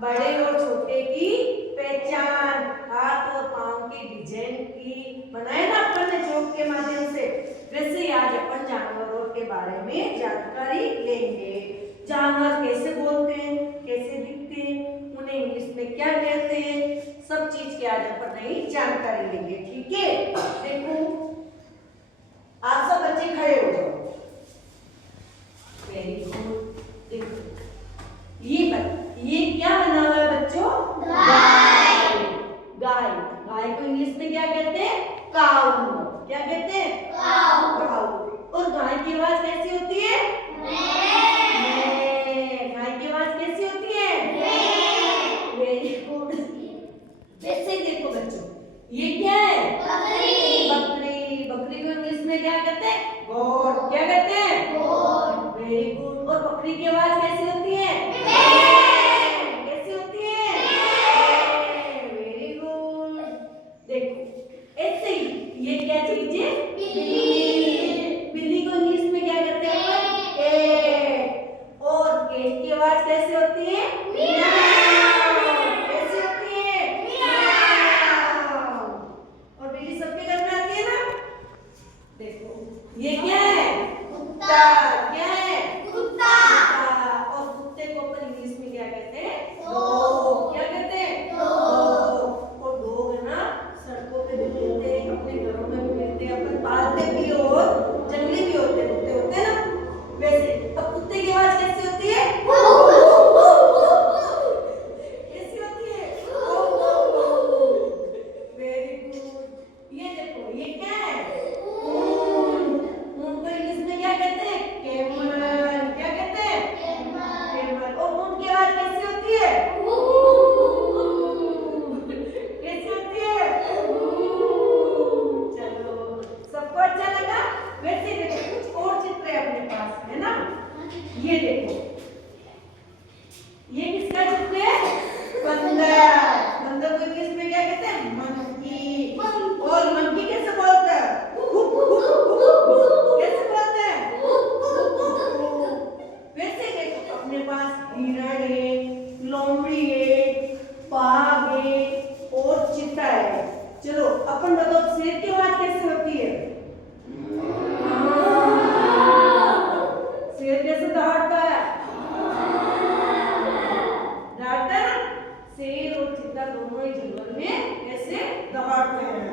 बड़े और छोटे की पहचान, हाथ और पाँव की डिजाइन की बनाए ना अपन ने चौक के माध्यम से। वैसे ही आज अपन जानवरों के बारे में जानकारी लेंगे। जानवर कैसे बोलते हैं, कैसे दिखते हैं, उन्हें इंग्लिश में क्या कहते हैं, सब चीज की आज अपन नई जानकारी लेंगे। ठीक है, देखो आप सब बच्चे खड़े हो जाओ। Very good. देखो ये क्या बना हुआ है बच्चों? गाय। गाय गाय को इंग्लिश में क्या कहते हैं? काऊ। क्या कहते हैं? काऊ। काऊ। और गाय की आवाज कैसी होती है? गाय की आवाज कैसी होती है? Very good. वैसे देखो बच्चों, ये क्या है? बकरी। बकरी। बकरी को इंग्लिश में क्या कहते हैं? गोट। क्या कहते हैं? गोट। Very good. और बकरी की आवाज कैसी होती है? कैसी होती है? Very good. देखो ऐसे ही ये क्या चीज है? बिल्ली। बिल्ली को इंग्लिश में क्या कहते हैं अपन? कैट। और कैट की आवाज कैसे होती है? कैसी होती है? और बिल्ली सबके घर में आती है ना? देखो ये क्या है? कुत्ता। क्या है? कुत्ता। और कुत्ते को अपन इंग्लिश में क्या कहते हैं? डॉग। क्या कहते हैं? डॉग। और डॉग है ना सड़कों पे भी मिलते हैं, अपने घरों में भी मिलते हैं, अपन पालते भी और जंगली भी होते हैं ना। वैसे अब कुत्ते की आवाज कैसी होती है? कैसी होती है? Very good. ये देखो ये क्या है? ऊंट को इंग्लिश में क्या कहते हैं? कैमल। क्या कहते हैं? कैमल। और ऊंट की आवाज कैसी होती है? कैसी होती है? चलो सबको अच्छा लगा? वैसे देखो कुछ और चित्र है अपने पास, है ना? ये देखो ये किसका चित्र है? बंदर। बंदर को इंग्लिश में क्या कहते हैं? मंकी। और मंकी कैसे बोलता है? कैसे बोलते हैं? वैसे देखो अपने पास हिरण है, लोमड़ी है, बाघ है और चीता है। चलो अपन बताओ शेर की आवाज कैसे होती है? शेर कैसे दहाड़ता है? दहाड़ता है ना? शेर और चीता दोनों ही जंगल में कैसे दहाड़ते हैं?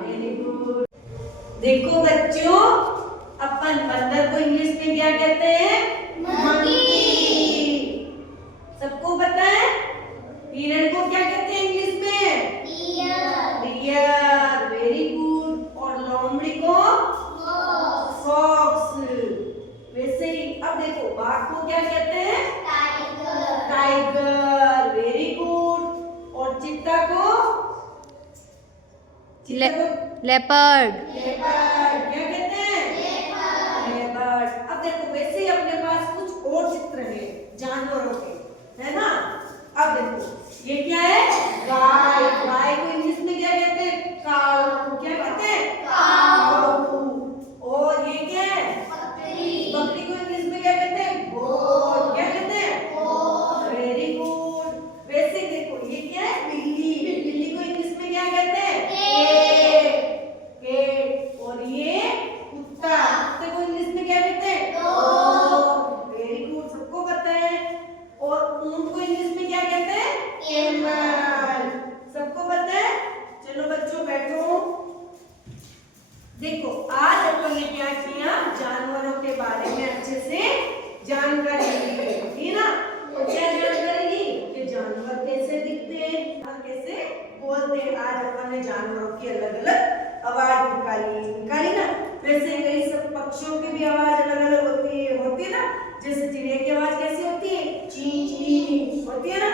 Very good. देखो बच्चों, अपन बंदर को इंग्लिश में क्या कहते हैं? मंकी। सबको पता है? हिरण को क्या कहते हैं इंग्लिश में? डियर। Very good. और लोमड़ी को? फॉक्स। वैसे ही अब देखो बाघ को क्या कहते हैं? टाइगर। Very good. और चीता को? लेपर्ड। लेपर्ड। क्या कहते हैं? लेपर्ड। अब देखो वैसे ही अपने पास कुछ और चित्र है जानवरों के, है ना? अब देखो ये क्या है? गाय। गाय को इंग्लिश में क्या कहते हैं? काऊ। क्या कहते हैं? काऊ। और ये क्या है? बकरी। बकरी को इंग्लिश में क्या कहते हैं? गोट। क्या कहते हैं? गोट। Very good. वैसे देखो ये क्या है? बिल्ली। बिल्ली को इंग्लिश में क्या कहते हैं? कैट। और ये कुत्ता। कुत्ते को इंग्लिश में क्या कहते हैं? डॉग। वेरी गुड, सबको पता है। और ऊंट को इंग्लिश में क्या कहते हैं? कैमल। सबको पता है? चलो बच्चों बैठो। देखो आज अपन ने क्या किया? जानवरों के बारे में अच्छे से जानकारी ली ना? और क्या जानकारी ली? कि जानवर कैसे दिखते हैं, कैसे बोलते हैं। आज अपन ने जानवरों की अलग अलग आवाज निकाली ना? वैसे कई सब पक्षियों की भी आवाज अलग अलग होती है ना? जैसे चिड़िया की आवाज कैसी होती है? ची ची होती है ना?